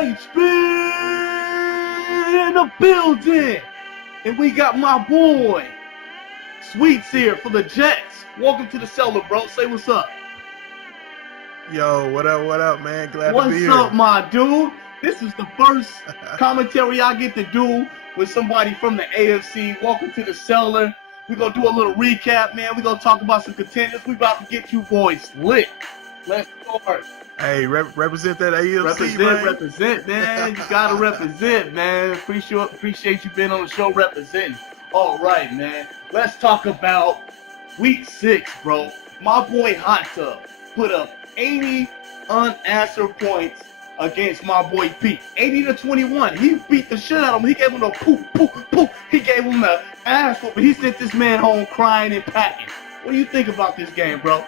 HB in the building. And we got my boy, Sweets here for the Jets. Welcome to the Cellar, bro. Say what's up. Yo, what up, man? Glad to be here. What's up, my dude? This is the first commentary I get to do with somebody from the AFC. Welcome to the Cellar. We're going to do a little recap, man. We're going to talk about some contenders. We about to get you boys lit. Let's start. Hey, represent that AFC, Represent, man. You got to represent, man. Appreciate you being on the show representing. All right, man. Let's talk about Week 6, bro. My boy Hot Tub put up 80 unanswered points against my boy Pete. 80-21. He beat the shit out of him. He gave him a poof. He gave him the ass whooping. He sent this man home crying and packing. What do you think about this game, bro?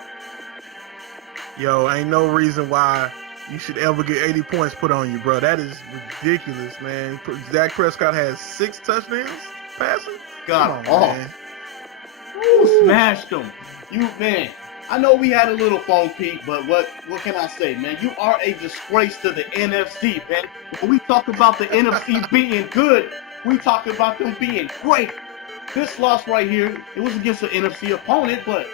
Yo, ain't no reason why you should ever get 80 points put on you, bro. That is ridiculous, man. Dak Prescott has 6 touchdowns passing. Got off. Ooh, smashed him. Man. I know we had a little phone, Pete, but what can I say, man? You are a disgrace to the NFC, man. When we talk about the NFC being good, we talk about them being great. This loss right here, it was against an NFC opponent, but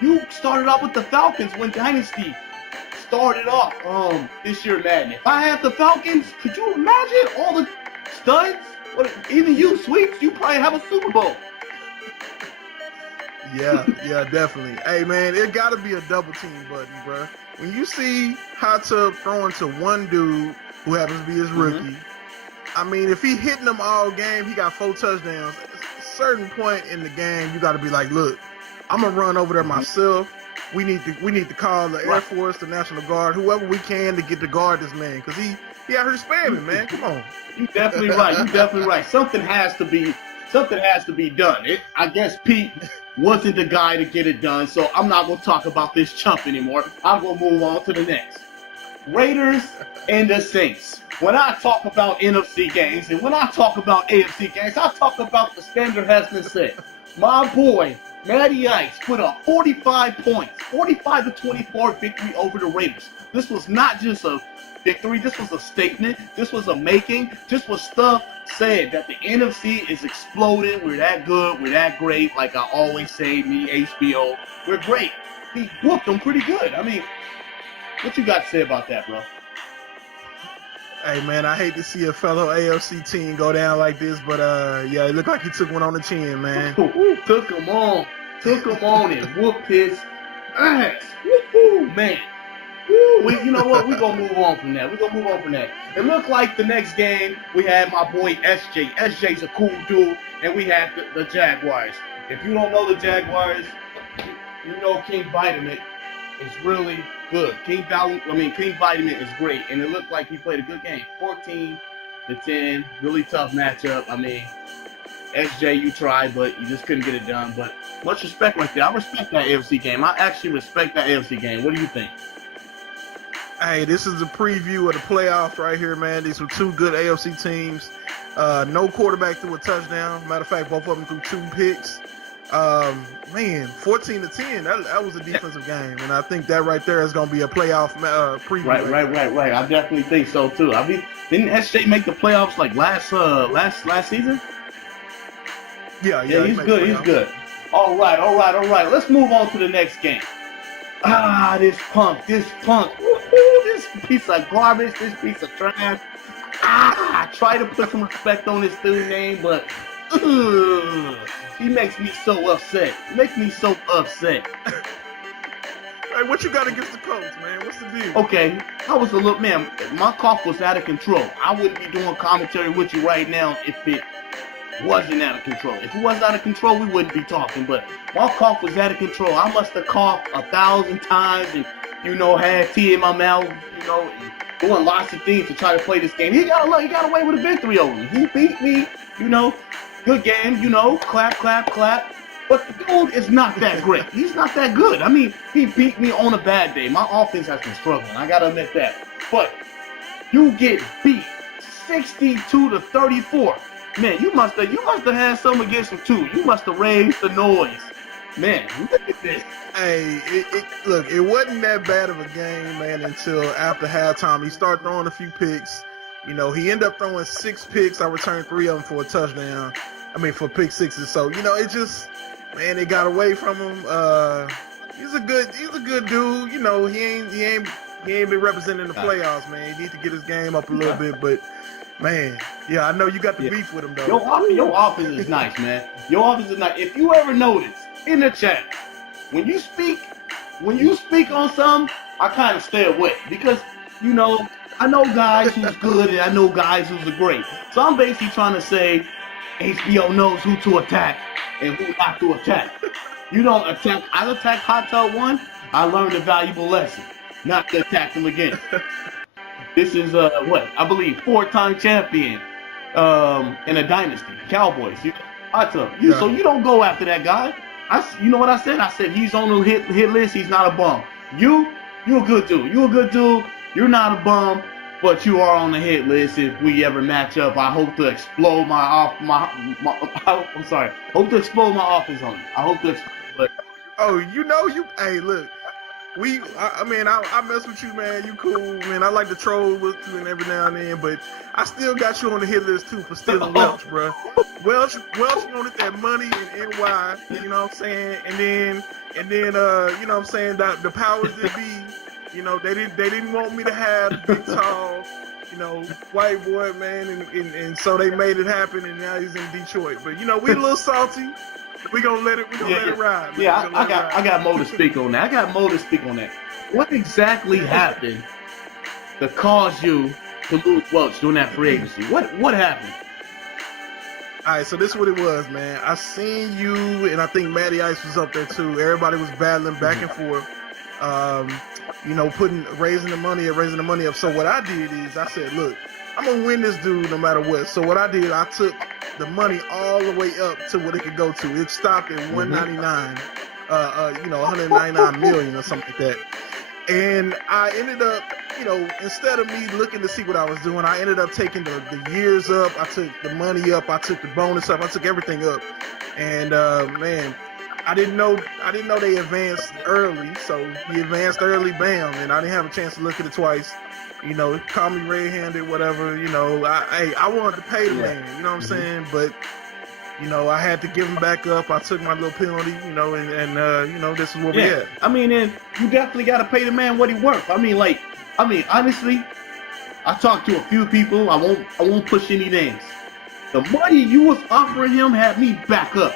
you started off with the Falcons when Dynasty started off this year, Madden. If I had the Falcons, could you imagine all the studs? Even you, Sweets, you probably have a Super Bowl. Yeah, definitely. Hey, man, it got to be a double team button, bro. When you see Hot Tub throwing to one dude who happens to be his rookie, I mean, if he hitting them all game, he got 4 touchdowns. At a certain point in the game, you got to be like, look, I'm gonna run over there myself. We need to call the Air Force, the National Guard, whoever we can to get to guard this man, because he out here spamming, man. Come on. You definitely right. Something has to be done. I guess Pete wasn't the guy to get it done, so I'm not going to talk about this chump anymore. I'm going to move on to the next. Raiders and the Saints. When I talk about NFC games and when I talk about AFC games, I talk about the standard has been set. My boy, Matty Ice, put up 45 points, 45-24 victory over the Raiders. This was not just a victory. This was a statement. This was a making. This was stuff said that the NFC is exploding. We're that good. We're that great. Like I always say, me, HBO, we're great. He whooped them pretty good. I mean, what you got to say about that, bro? Hey, man, I hate to see a fellow AFC team go down like this, but yeah, it looked like he took one on the chin, man. Took him on and whooped his ass. Woo-hoo, man. You know what? We're going to move on from that. It looked like the next game, we had my boy SJ. SJ's a cool dude, and we had the Jaguars. If you don't know the Jaguars, you know King Vitamin is really good. King Vitamin is great, and it looked like he played a good game. 14-10, really tough matchup. I mean, SJ, you tried, but you just couldn't get it done. But much respect right there. I respect that AFC game. I actually respect that AFC game. What do you think? Hey, this is a preview of the playoffs right here, man. These were 2 good AFC teams. No quarterback threw a touchdown. Matter of fact, both of them threw 2 picks. Man, 14-10, that was a defensive game. And I think that right there is going to be a playoff preview. Right. I definitely think so, too. I mean, didn't SJ make the playoffs like last season? Yeah, he's good. All right. Let's move on to the next game. This punk. Woo-hoo, this piece of garbage, this piece of trash. I try to put some respect on this dude's name, but he makes me so upset. Hey, what you got against the Colts, man? What's the deal? Okay, my cough was out of control. I wouldn't be doing commentary with you right now if it wasn't out of control. If it was out of control, we wouldn't be talking, but my cough was out of control. I must have coughed 1,000 times and, had tea in my mouth, and doing lots of things to try to play this game. He got away with a victory over me. He beat me, good game, clap. But the dude is not that great. He's not that good. I mean, he beat me on a bad day. My offense has been struggling. I got to admit that. But you get beat 62-34. Man, you must have had something against him too. You must have raised the noise. Man, look at this. Hey, it wasn't that bad of a game, man, until after halftime. He started throwing a few picks. You know, he ended up throwing 6 picks. I returned 3 of them for a touchdown. For pick sixes. So, you know, it just, man, it got away from him. He's a good dude. You know, he ain't been representing the playoffs, man. He needs to get his game up a little bit, but man, yeah, I know you got the beef with him though. Your offense is nice, man. Your offense is nice. If you ever notice in the chat, when you speak on something, I kind of stay away because, you know, I know guys who's good and I know guys who's great. So I'm basically trying to say HBO knows who to attack and who not to attack. You don't attack. I attack Hot Tub 1. I learned a valuable lesson, not to attack them again. This is I believe 4-time champion in a dynasty, Cowboys. Hot Tub. So you don't go after that guy. You know what I said? I said he's on the hit list. He's not a bum. You're a good dude. You're a good dude. You're not a bum, but you are on the hit list if we ever match up. I hope to explode hope to explode my offense on you. I hope to explode. But hey, look. I mess with you, man. You cool, man. I like to troll with you and every now and then, but I still got you on the hit list too for stealing Welch, bro. Welch wanted that money in NY, you know what I'm saying? And then you know what I'm saying, the powers that be, you know, they didn't want me to have the big tall, you know, white boy, man, and so they made it happen, and now he's in Detroit. But you know, we a little salty. We gonna let it ride. Man. Yeah, I got more to speak on that. What exactly happened to cause you to lose Welch during that free agency? What happened? All right, so this is what it was, man. I seen you, and I think Matty Ice was up there too. Everybody was battling back and forth. You know, raising the money up. So what I did is I said, look, I'm gonna win this dude no matter what. So what I did, I took the money all the way up to what it could go to. It stopped at 199, you know, 199 million or something like that. And I ended up, you know, instead of me looking to see what I was doing, I ended up taking the years up. I took the money up. I took the bonus up. I took everything up. And man, I didn't know they advanced early. So he advanced early, bam, and I didn't have a chance to look at it twice. You know, call me red-handed, whatever. You know, I wanted to pay the man. You know what I'm saying? But you know, I had to give him back up. I took my little penalty. You know, and you know, this is what we had. I mean, and you definitely got to pay the man what he worth. I mean, honestly, I talked to a few people. I won't push any names. The money you was offering him had me back up.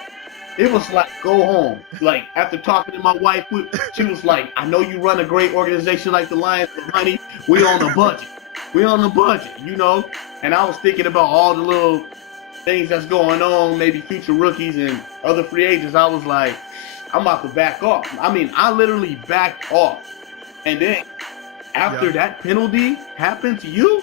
It was like, go home. Like, after talking to my wife, she was like, I know you run a great organization like the Lions, but honey, we on a budget. We on the budget, you know? And I was thinking about all the little things that's going on, maybe future rookies and other free agents. I was like, I'm about to back off. I mean, I literally backed off. And then after that penalty happened to you,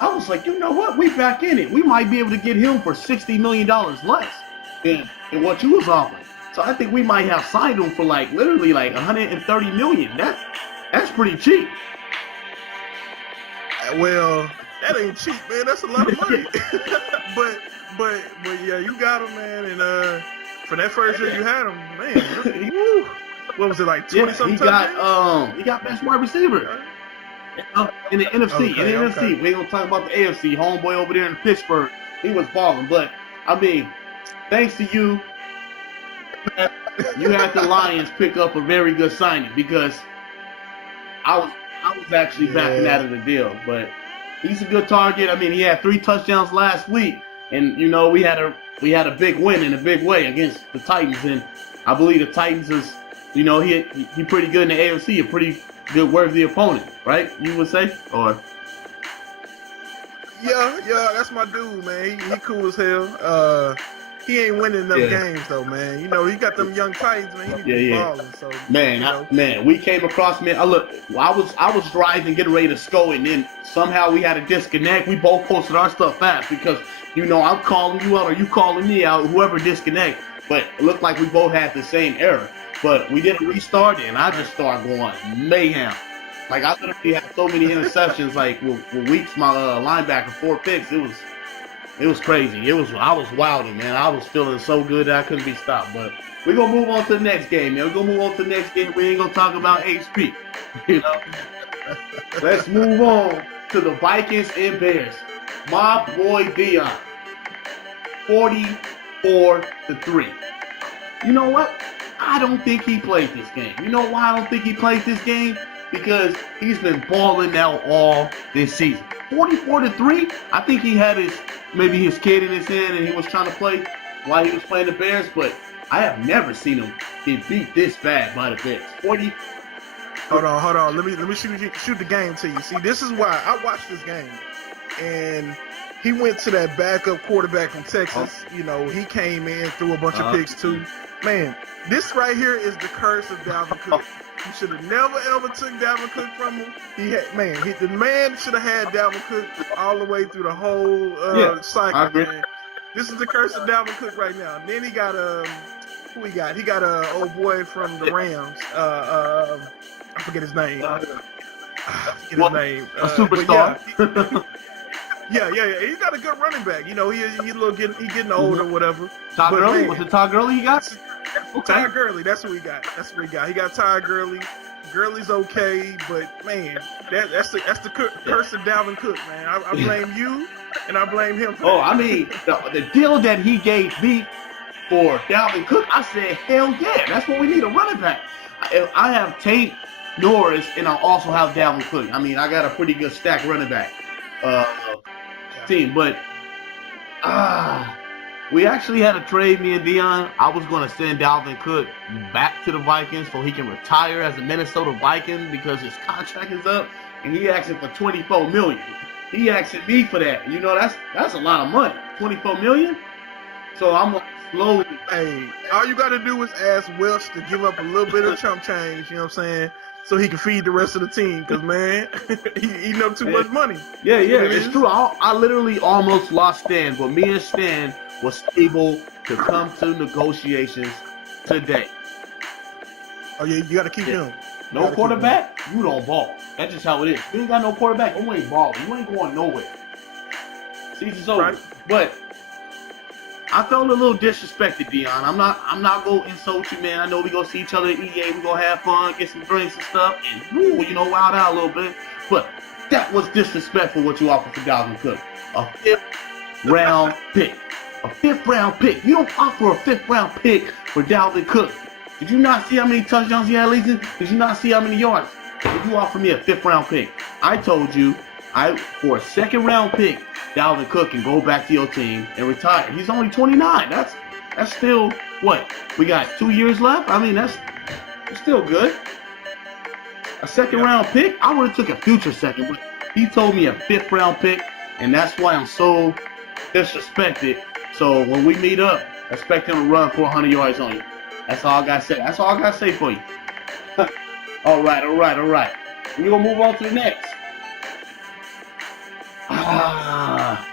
I was like, you know what? We back in it. We might be able to get him for $60 million less than what you was offering. So I think we might have signed him for like literally like $130 million. That's pretty cheap. Well, that ain't cheap, man. That's a lot of money. but yeah, you got him, man. And for that first year you had him, man. Woo, what was it, like 20 something? He got best wide receiver in the NFC. NFC, we ain't gonna talk about the AFC. Homeboy over there in Pittsburgh, he was balling. But I mean, thanks to you, you had the Lions pick up a very good signing because I was actually backing out of the deal. But he's a good target. I mean, he had 3 touchdowns last week, and you know we had a big win in a big way against the Titans, and I believe the Titans is, you know, he pretty good in the AFC, a pretty good worthy opponent, right? You would say, or? Yeah, that's my dude, man. He cool as hell. He ain't winning enough games though, man. You know, he got them young Titans, man. He need to be balling. So man, we came across, man. I was driving, getting ready to go, and then somehow we had a disconnect. We both posted our stuff fast because, you know, I'm calling you out or you calling me out, whoever disconnect. But it looked like we both had the same error. But we didn't restart it, and I just started going mayhem. Like, I literally had so many interceptions, like with Weeks, my linebacker, 4 picks. It was crazy. I was wilding, man. I was feeling so good that I couldn't be stopped. But we're going to move on to the next game, man. We're going to move on to the next game. We ain't going to talk about HP. You know? Let's move on to the Vikings and Bears. My boy Dion, 44-3. You know what? I don't think he played this game. You know why I don't think he played this game? Because he's been balling out all this season. 44-3. I think he had maybe his kid in his hand and he was trying to play while he was playing the Bears, but I have never seen him get beat this bad by the Bears. 40. Hold on. Let me shoot the game to you. See, this is why I watched this game, and he went to that backup quarterback from Texas. You know, he came in, threw a bunch of picks too. Man, this right here is the curse of Dalvin Cook. You should have never ever took Dalvin Cook from him. The man should have had Dalvin Cook all the way through the whole cycle. Man. This is the curse of Dalvin Cook right now. And then he got who he got? He got a old boy from the Rams. I forget his name. A superstar. Yeah. He got a good running back. You know, he getting old or whatever. Todd Gurley? Was it Todd Gurley he got? Okay. Todd Gurley, that's what he got. He got Todd Gurley. Gurley's okay, but man, that's the curse of Dalvin Cook, man. I blame you, and I blame him for that. I mean, the deal that he gave me for Dalvin Cook, I said, hell yeah, that's what we need, a running back. I have Tate Norris, and I also have Dalvin Cook. I mean, I got a pretty good stack running back team, but we actually had a trade, me and Dion. I was going to send Dalvin Cook back to the Vikings so he can retire as a Minnesota Viking because his contract is up, and he asking for $24 million. He asking me for that. You know, that's a lot of money, $24 million. So I'm going to slowly. Hey, all you got to do is ask Welsh to give up a little bit of chump change, you know what I'm saying, so he can feed the rest of the team because, man, he eating up too much money. Yeah, it's true. I literally almost lost Stan, but me and Stan was able to come to negotiations today. Oh, yeah, you got to keep him. No quarterback, you don't ball. That's just how it is. You ain't got no quarterback, you ain't balling. You ain't going nowhere. Season's over. Right. But I felt a little disrespected, Dion. I'm not gonna insult you, man. I know we gonna see each other at EA. We gonna have fun, get some drinks and stuff, and wild out a little bit. But that was disrespectful what you offered for Dalvin Cook. A 5th round pick. A 5th round pick. You don't offer a 5th round pick for Dalvin Cook. Did you not see how many touchdowns he had, Legion? Did you not see how many yards? Did you offer me a 5th round pick? I told you, for a 2nd round pick, Dalvin Cook can go back to your team and retire. He's only 29. That's still what? We got 2 years left? I mean, that's still good. A 2nd round pick? I would have took a future 2nd, but he told me a 5th round pick, and that's why I'm so disrespected. So when we meet up, expect him to run 400 yards on you. That's all I got to say. That's all I got to say for you. All right. We're going to move on to the next.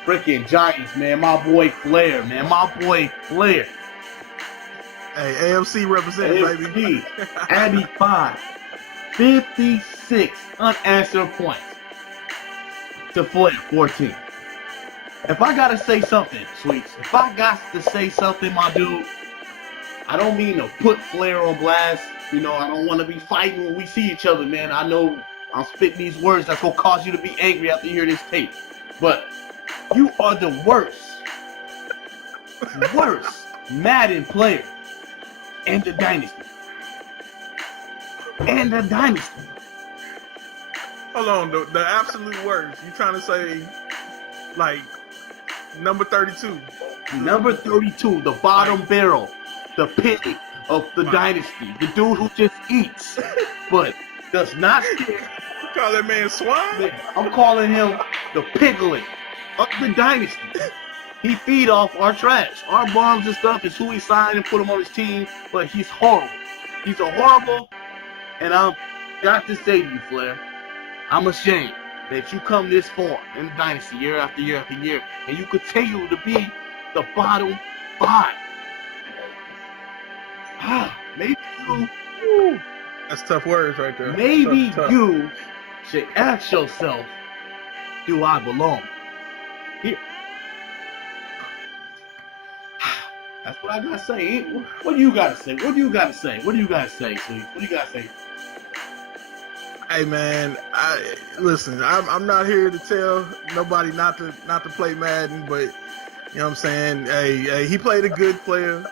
Freaking Giants, man. My boy Flair, Hey, AFC represent, baby. Abby 56 unanswered points to Flair 14. If I got to say something, Sweets, my dude, I don't mean to put Flair on blast. You know, I don't want to be fighting when we see each other, man. I know I'm spitting these words that's going to cause you to be angry after you hear this tape. But you are the worst Madden player in the Dynasty. Hold on, the absolute worst. You trying to say, like, number 32? Number 32, the bottom barrel, the pig of the Dynasty, the dude who just eats, but does not care. You call that man swine? I'm calling him the piglet of the Dynasty. He feed off our trash. Our bombs and stuff is who he signed and put him on his team, but he's horrible. He's a horrible, and I've got to say to you, Flair, I'm ashamed that you come this far in the Dynasty year after year after year, and you continue to be the bottom 5. Maybe you... That's tough words right there. Maybe you should ask yourself, do I belong here? That's what I gotta say. What do you gotta say? Sweet? What do you gotta say? Hey man, listen. I'm not here to tell nobody not to play Madden, but you know what I'm saying. Hey, he played a good player.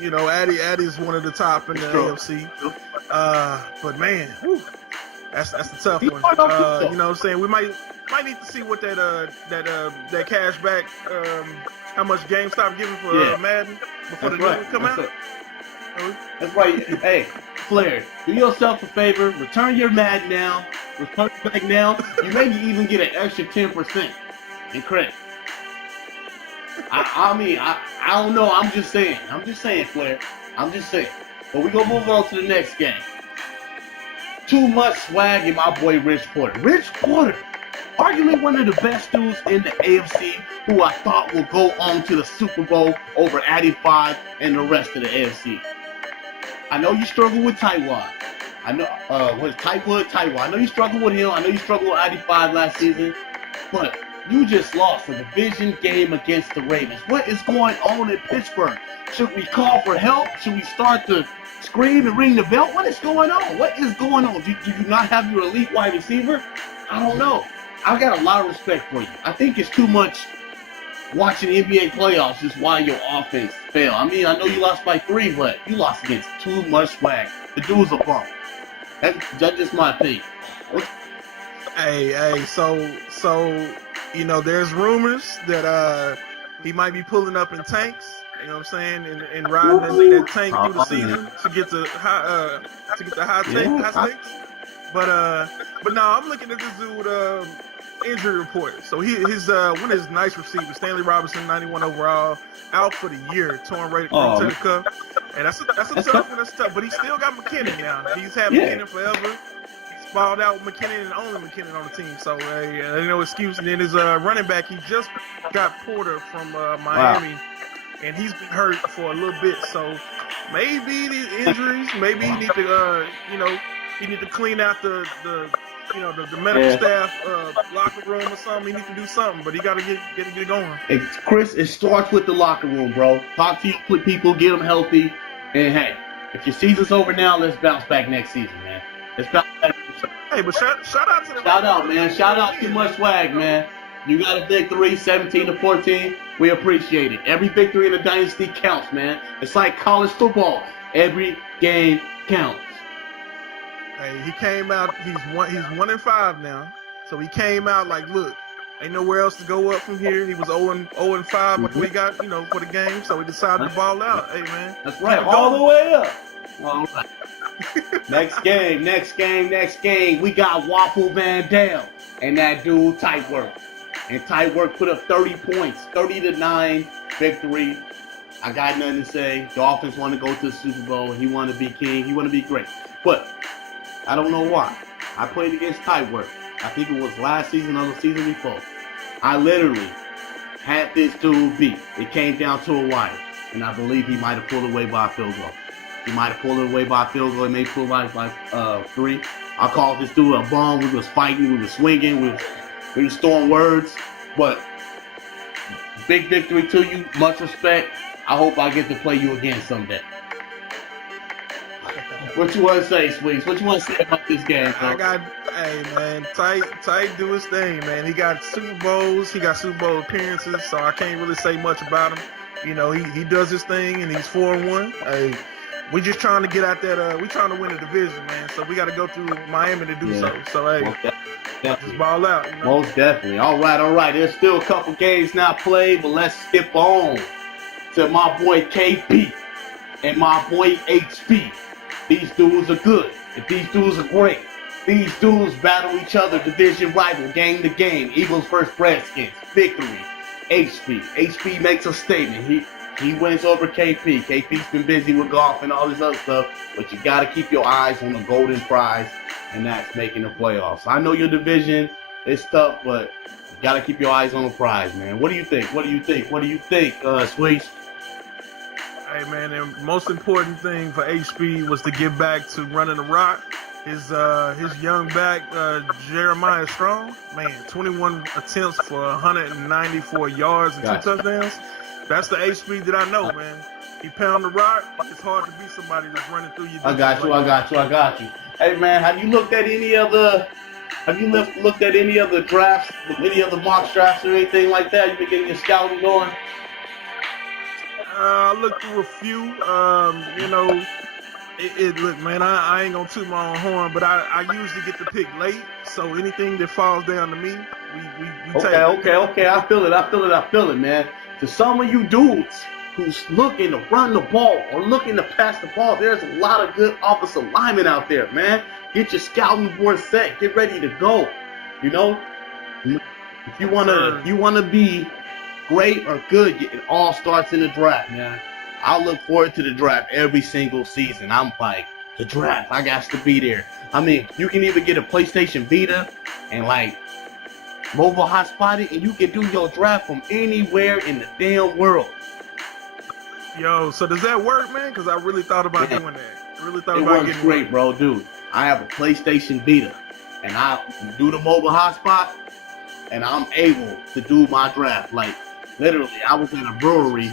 You know, Addy's one of the top in the AFC. But man, whew, that's a tough one. You know what I'm saying. We might need to see what that cash back. How much GameStop giving for Madden before the new one come out. That's right. Hey, Flair, do yourself a favor. Return your Madden now. Return it back now. You maybe even get an extra 10% in credit. I mean, I don't know. I'm just saying, Flair. I'm just saying. But we're going to move on to the next game. Too much swag in my boy Rich Porter. Rich Porter, arguably one of the best dudes in the AFC, who I thought would go on to the Super Bowl over Addy 5 and the rest of the AFC. I know you struggle with Taiwan. I know, Taiwan. I know you struggle with him. I know you struggled with Addy 5 last season. But you just lost a division game against the Ravens. What is going on in Pittsburgh? Should we call for help? Should we start to scream and ring the bell? What is going on? What is going on? Do you not have your elite wide receiver? I don't know. I got a lot of respect for you. I think it's too much watching NBA playoffs is why your offense failed. I mean, I know you lost by 3, but you lost against too much swag. The dude's a bum. That's just my opinion. Hey, so you know, there's rumors that he might be pulling up in tanks. You know what I'm saying? And riding that tank through the season to get the high stakes. But no, I'm looking at this dude injury report. So his one of his nice receivers, Stanley Robinson, 91 overall, out for the year, torn rotator cuff. And that's a tough one. That's tough. But he still got McKinnon now. He's had McKinnon forever. He's balled out with McKinnon and only McKinnon on the team. So ain't no excuse. And then his running back, he just got Porter from Miami. Wow. And he's been hurt for a little bit, so maybe these injuries, maybe he need to, he need to clean out the medical staff locker room or something. He needs to do something, but he got to get going. Chris, it starts with the locker room, bro. Talk to your people, get them healthy, and hey, if your season's over now, let's bounce back next season, man. Let's bounce back. Hey, but shout out to the man. Shout out Too Much Swag, man. You got a victory, 17-14. We appreciate it. Every victory in the Dynasty counts, man. It's like college football. Every game counts. Hey, he came out. He's 1-5 now. So he came out like, look, ain't nowhere else to go up from here. He was 0-5 when we got, for the game. So he decided to ball out. Hey, man. That's right. All the way up. All right. Next game. We got Waffle Van Dam and that dude Tight Work. And Tight Work put up 30 points, 30-9 victory. I got nothing to say. Dolphins want to go to the Super Bowl. He want to be king. He want to be great. But I don't know why. I played against Tight Work. I think it was last season or the season before. I literally had this dude beat. It came down to a wire. And I believe he might have pulled away by a field goal. He might have pulled away by a field goal. He may pull by 3. I called this dude a bum. We was fighting. We was swinging. We were throwing words, but big victory to you. Much respect. I hope I get to play you again someday. What you want to say, Sweets? What you want to say about this game, bro? Hey, man, Tight do his thing, man. He got Super Bowls. He got Super Bowl appearances, so I can't really say much about him. He does his thing, and he's 4-1. Hey, we just trying to get out that. We trying to win the division, man. So we got to go through Miami to do so. So, hey. Just ball out. Most definitely. All right. There's still a couple games not played, but let's skip on to my boy KP and my boy HP. These dudes are good. If these dudes are great. These dudes battle each other, division rival, game to game. Eagles versus Redskins. Victory. HP makes a statement. He wins over KP. KP's been busy with golf and all this other stuff, but you got to keep your eyes on the golden prize, and that's making the playoffs. I know your division is tough, but you got to keep your eyes on the prize, man. What do you think, Sweets? Hey, man, the most important thing for HP was to get back to running the rock. His young back, Jeremiah Strong, man, 21 attempts for 194 yards and 2 touchdowns. That's the HP that I know, man. He pound the rock. It's hard to beat somebody that's running through you. I got you. Hey man, have you looked at any other? Have you looked at any other drafts, any other mock drafts or anything like that? You been getting your scouting going? I looked through a few. You know, look, man, I ain't gonna toot my own horn, but I usually get the pick late. So anything that falls down to me, we take. Okay. I feel it, man. To some of you dudes who's looking to run the ball or looking to pass the ball, there's a lot of good offensive linemen out there, man. Get your scouting board set. Get ready to go. You know, if you wanna be great or good, it all starts in the draft, man. I look forward to the draft every single season. I'm like, the draft, I got to be there. I mean, you can even get a PlayStation Vita and like mobile hotspot it, and you can do your draft from anywhere in the damn world. Yo, so does that work, man? Because I really thought about doing that. It works great, bro, dude. I have a PlayStation Vita, and I do the mobile hotspot, and I'm able to do my draft. Like, literally, I was at a brewery,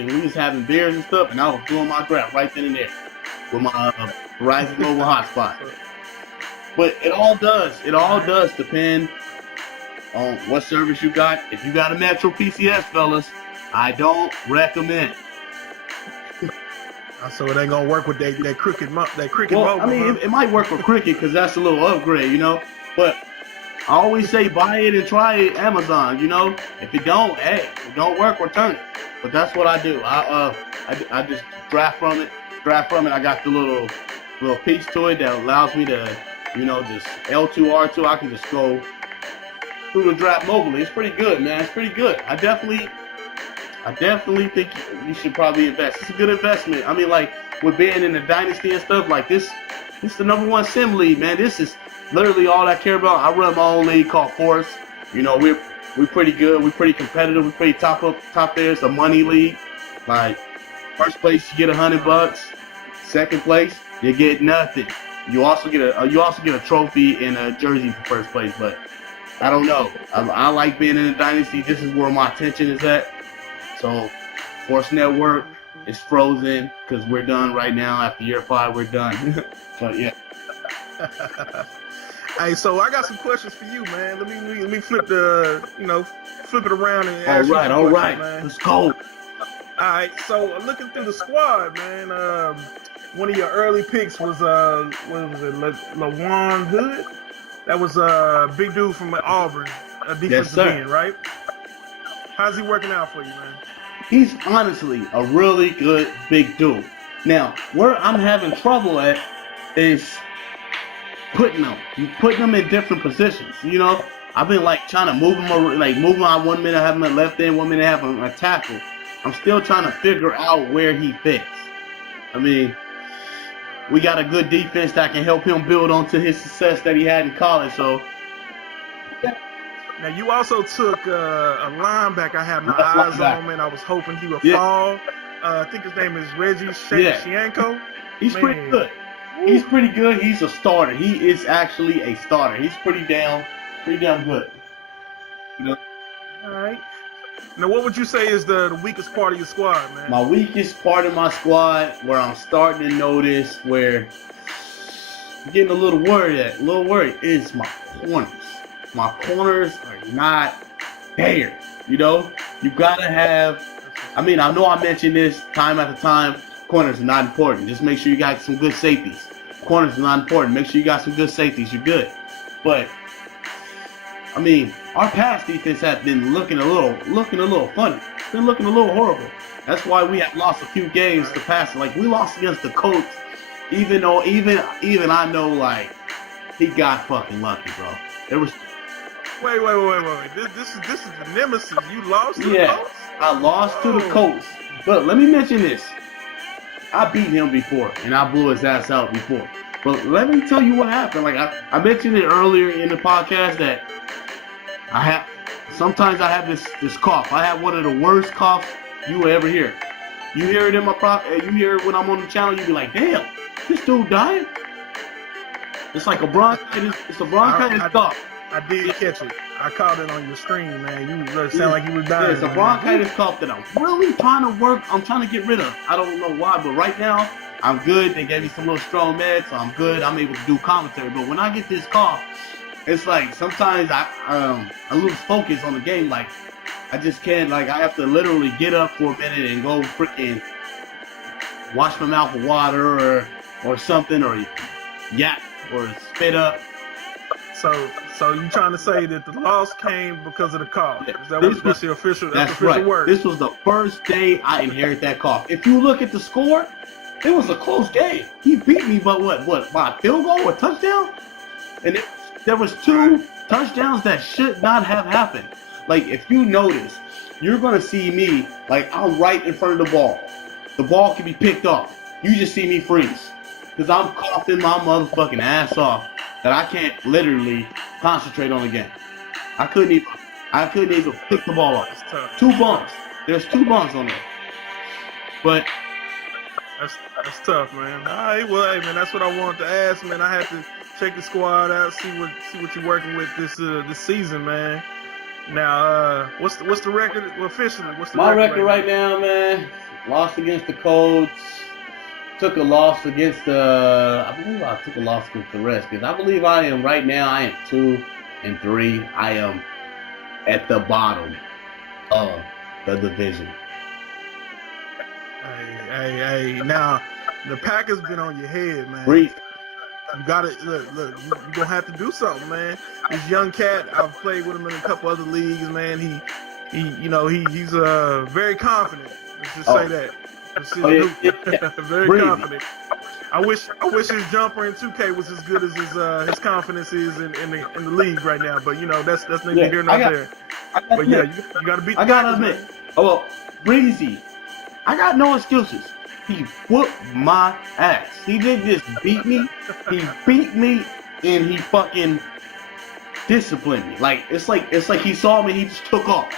and we was having beers and stuff, and I was doing my draft right then and there with my Verizon mobile hotspot. But it all does depend on what service you got. If you got a Metro PCS, fellas, I don't recommend. So it ain't gonna work with that cricket Well, mobile. I mean, it might work for cricket because that's a little upgrade, you know. But I always say buy it and try it Amazon, you know. If it don't, hey, if it don't work, return it. But that's what I do. I just draft from it. I got the little piece to it that allows me to, you know, just L2, R2. I can just go through the draft mobily. It's pretty good, man. It's pretty good. I definitely think you should probably invest. It's a good investment. I mean, like, with being in the Dynasty and stuff, like this is the #1 sim league, man. This is literally all I care about. I run my own league called Force. You know, we're pretty good. We're pretty competitive. We're pretty top there. It's a money league. Like, first place, you get $100. Second place, you get nothing. You also get a trophy and a jersey for first place. But I don't know. I like being in the Dynasty. This is where my attention is at. So, Force Network is frozen because we're done right now. After year 5, we're done. But yeah. Hey, so I got some questions for you, man. Let me flip it around and ask you all right, man. Let's go. All right, so looking through the squad, man, one of your early picks was what was it, Lawan Hood? That was a big dude from Auburn, a defensive end, right? How's he working out for you, man? He's honestly a really good big dude. Now, where I'm having trouble at is putting them in different positions. You know, I've been like trying to move him on 1 minute, have him at left end, 1 minute, have him at tackle. I'm still trying to figure out where he fits. I mean, we got a good defense that can help him build onto his success that he had in college. So. Now, you also took a linebacker I had my eyes on, man. I was hoping he would fall. I think his name is Reggie Shianko. He's pretty good. He's pretty good. He's a starter. He is actually a starter. He's pretty damn good. You know? All right. Now, what would you say is the weakest part of your squad, man? My weakest part of my squad, where I'm starting to notice, where I'm getting a little worried is my corners. My corners are not there. You know, you gotta have. I mean, I know I mentioned this time after time. Corners are not important. Just make sure you got some good safeties. Corners are not important. Make sure you got some good safeties. You're good. But I mean, our pass defense has been looking a little funny. It's been looking a little horrible. That's why we have lost a few games to pass. Like, we lost against the Colts, even though even I know, like, he got fucking lucky, bro. It was. Wait. This is the nemesis. You lost to the Colts? I lost to the Colts. But let me mention this. I beat him before, and I blew his ass out before. But let me tell you what happened. Like, I mentioned it earlier in the podcast that sometimes I have this cough. I have one of the worst coughs you will ever hear. You hear it in you hear it when I'm on the channel, you be like, damn, this dude died? It's like a bronchitis. It's a bronchitis cough. I did catch it. I caught it on your stream, man. You sound like you was dying. It's a bronchitis cough that I'm really trying to work. I'm trying to get rid of. I don't know why, but right now I'm good. They gave me some little strong meds, so I'm good. I'm able to do commentary. But when I get this cough, it's like sometimes I lose focus on the game. Like I just can't. Like I have to literally get up for a minute and go freaking wash my mouth with water or something, or yap or spit up. So you trying to say that the loss came because of the cough? Yeah. Is that what's the official? That's official right. word? This was the first day I inherited that cough. If you look at the score, it was a close game. He beat me, but what by a field goal or touchdown? And there was 2 touchdowns that should not have happened. Like if you notice, you're gonna see me like I'm right in front of the ball. The ball can be picked off. You just see me freeze because I'm coughing my motherfucking ass off that I can't literally concentrate on the game. I couldn't even pick the ball up. That's tough. 2 bumps. There's 2 bumps on there. But that's tough, man. All right, well, hey, man, that's what I wanted to ask, man. I had to check the squad out, see what you're working with this season, man. Now, what's the record officially? What's the my record right now, man? Lost against the Colts. Took a loss against I believe I took a loss against the Redskins. I believe I am 2-3. I am at the bottom of the division. Hey. Now, the Packers been on your head, man. Breathe. You gotta look. You gonna have to do something, man. This young cat, I've played with him in a couple other leagues, man. He's very confident. Let's just say that. Very Breathe. confident. I wish his jumper in 2K was as good as his confidence is in the league right now. But that's neither here nor there. But yeah, you gotta beat. I gotta admit, Breezy, I got no excuses. He whooped my ass. He didn't just beat me. He beat me and he fucking disciplined me. Like it's like he saw me. He just took off.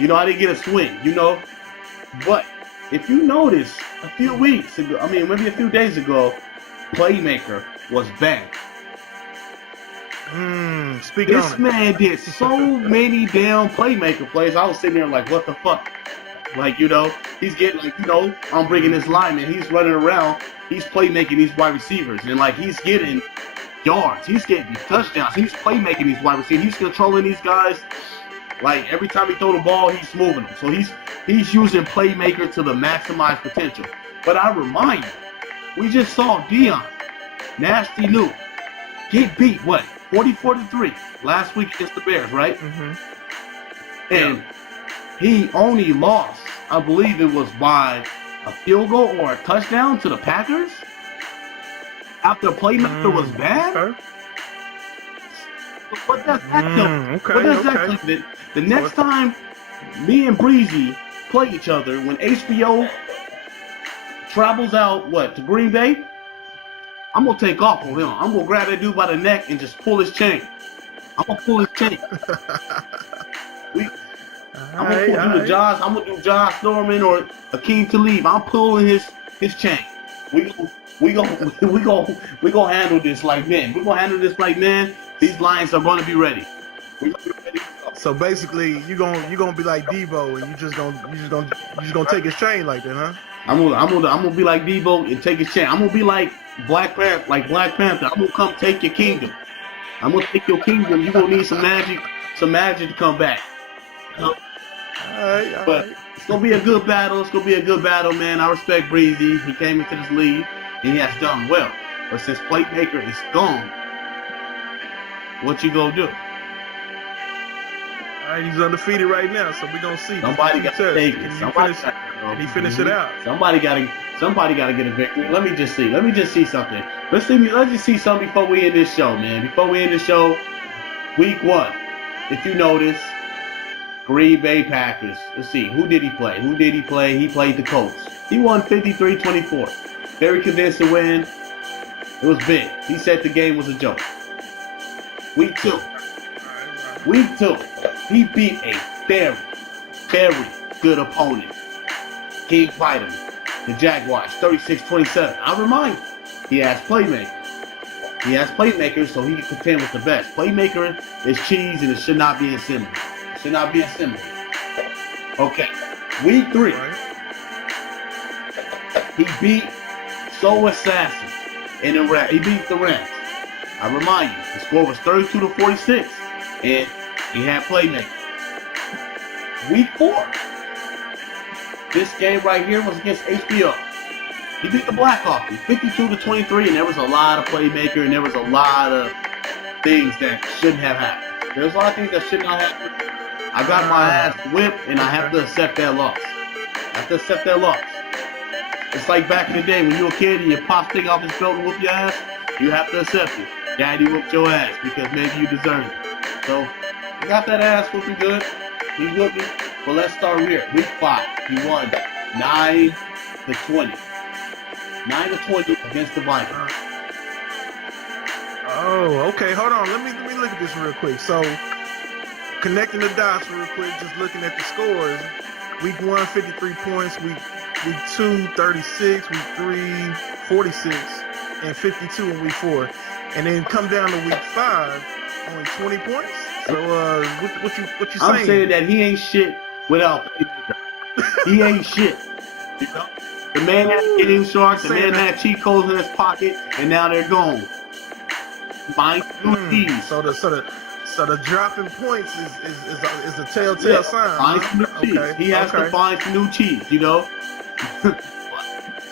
I didn't get a swing. But if you notice, a few weeks ago, maybe a few days ago, Playmaker was banned. Speak This on it. man did so many damn Playmaker plays. I was sitting there like, what the fuck? Like, he's getting I'm bringing this lineman. He's running around. He's playmaking these wide receivers. And he's getting yards. He's getting touchdowns. He's playmaking these wide receivers. He's controlling these guys. Like, every time he throw the ball, he's moving them. So he's using Playmaker to the maximized potential. But I remind you, we just saw Dion, Nasty Lou, get beat, 40-43 last week against the Bears, right? Mm-hmm. And he only lost, I believe it was by a field goal or a touchdown to the Packers after Playmaker was bad. Okay. What does that tell? Okay, What does that okay. tell me? The next time me and Breezy play each other, when HBO travels out, to Green Bay, I'm going to take off on him. I'm going to grab that dude by the neck and just pull his chain. I'm going to pull his chain. I'm going to do Josh Norman or Akeem Talib. I'm pulling his chain. We gonna handle this like men. We're gonna handle this like men. These Lions are gonna be ready. We're gonna be ready to go. So basically, you gonna be like Debo, and you just gonna take his chain like that, huh? I'm gonna be like Debo and take his chain. I'm gonna be like Black Panther. I'm gonna come take your kingdom. I'm gonna take your kingdom. You gonna need some magic to come back. All right. But it's gonna be a good battle. It's gonna be a good battle, man. I respect Breezy. He came into this league and he has done well. But since Playmaker is gone, what you gonna do? All right, he's undefeated right now, so we're gonna see. Somebody got to take it. Can he finish it out? Somebody got to get a victory. Let me just see something. Let's just see something before we end this show, man. Before we end the show, week 1. If you notice, Green Bay Packers. Let's see. Who did he play? He played the Colts. He won 53-24. Very convincing win. It was big. He said the game was a joke. Week 2. He beat a very, very good opponent. King Vitamin, the Jaguars, 36-27. I remind you, he has Playmaker. He has playmakers, so he can contend with the best. Playmaker is cheese, and it should not be assembled. It should not be assembled. Okay, week 3. Right. He beat So Assassin in the Rams. He beat the Rams. I remind you, the score was 32-46, and he had playmakers. Week 4. This game right here was against HBO. He beat the Blackhawks 52-23, and there was a lot of playmaker, and there was a lot of things that shouldn't have happened. There's a lot of things that should not happen. I got my ass whipped, and I have to accept that loss. I have to accept that loss. It's like back in the day when you were a kid and your pop stick off his belt and whoop your ass. You have to accept it. Daddy whooped your ass because maybe you deserve it. So, you got that ass whooping good. He's whooping. But let's start here. Week 5. He won 9-20. 9-20 against the Vikings. Oh, okay. Hold on. Let me look at this real quick. So, connecting the dots real quick, just looking at the scores. Week 1, 53 points. Week 2, 36. Week 3, 46. And 52 in week 4. And then come down to week 5, only 20 points. So, what you saying? I'm saying that he ain't shit without he ain't shit. You know? The man had game sharks, the man had cheat codes in his pocket, and now they're gone. Find new keys. So the drop in points is a telltale sign. Find some new cheese. Okay. He has to find some new cheese, you know?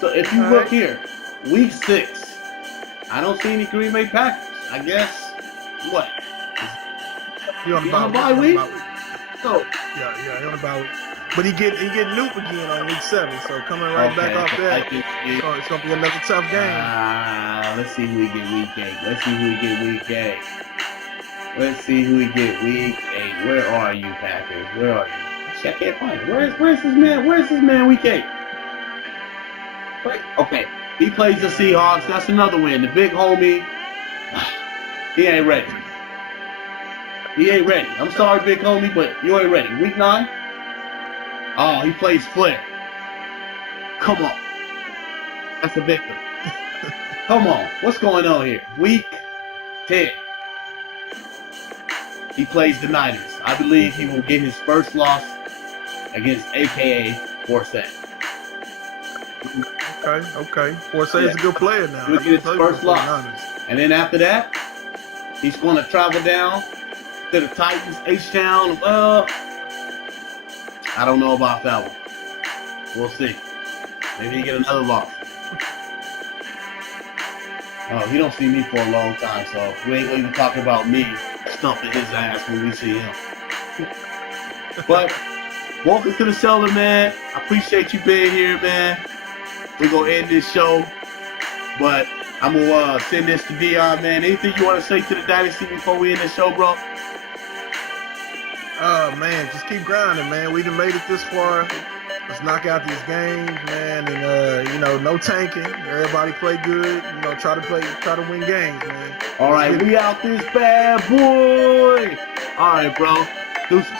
So if you look here, week 6, I don't see any Green Bay Packers. I guess, what? He on the bye week? So, yeah, he on the bye week. But he get Nuke again on week 7, so coming right back off that, it's gonna be another tough game. Let's see who we get week 8. Let's see who we get week 8. Where are you, Packers? Where are you? Actually, I can't find it. Where's this man? Where's this man week 8? Wait, okay. He plays the Seahawks. That's another win. The big homie, he ain't ready. He ain't ready. I'm sorry, big homie, but you ain't ready. Week 9? Oh, he plays Flair. Come on. That's a victim. Come on. What's going on here? Week 10. He plays the Niners. I believe he will get his first loss against AKA Forsett. Okay. Forsett is a good player now. He'll get his first loss. And then after that, he's going to travel down to the Titans, H-Town. Well, I don't know about that one. We'll see. Maybe he get another loss. Oh, he don't see me for a long time, so we ain't even talking about me stumping his ass when we see him. But welcome to the Cellar, man. I appreciate you being here, man. We're going to end this show, but I'm going to send this to Dion, man. Anything you want to say to the Dynasty before we end the show, bro? Oh, man, just keep grinding, man. We done made it this far. Let's knock out these games, man, and, no tanking. Everybody play good. Try to win games, man. All right, we out this bad boy. All right, bro. Deuces.